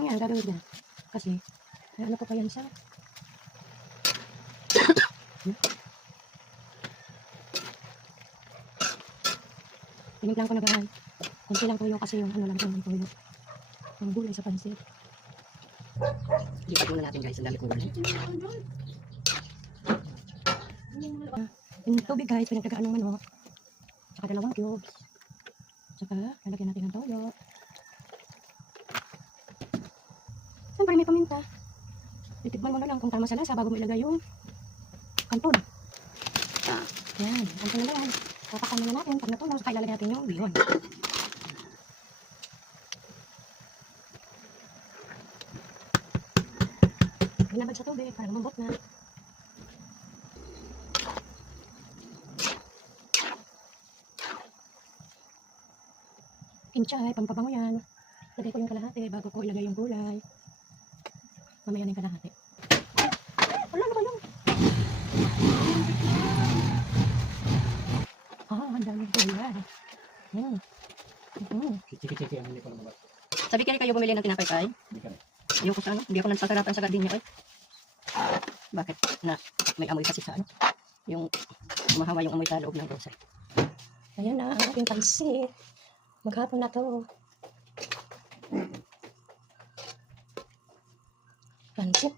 lang yan, gagawin dyan. Kasi, may ano ko pa yan sa... Tinimplang ko na guys. Kunti lang tuyo kasi yung ano lang yung tuyo. Yung gulay sa pansit. Lipat muna natin guys, ang dami kong gulay. Yung tubig guys, pinagtagaan ng manok. Saka 2 cubes. Saka, lalagyan natin ng toyo. Siyempre may paminta. Titikman mo na lang kung tama sa lasa bago mo ilagay yung kanton. Yan, kanton na lang. Tatakpan na natin. Pag natunaw, saka ilalagay natin yung bihon. Binabad sa tubig para lumambot na. Pinchay, pampabango yan. Lagay ko yung kalahati bago ko ilagay yung gulay. Mamaya na yung kalahati. Wala na ba yun? Ang daming gulay. Chiki-chiki ang hindi ko naman. Sabi kayo bumili ng tinapay kay? Hindi kami. Ayoko sa ano, hindi ako nagsasarapan sa gardenia eh. Bakit? Na may amoy kasi sa ano. Yung mahawa yung amoy sa loob ng grocery. Ayan na, ang aking pansit. Maghapon na to. Pansit.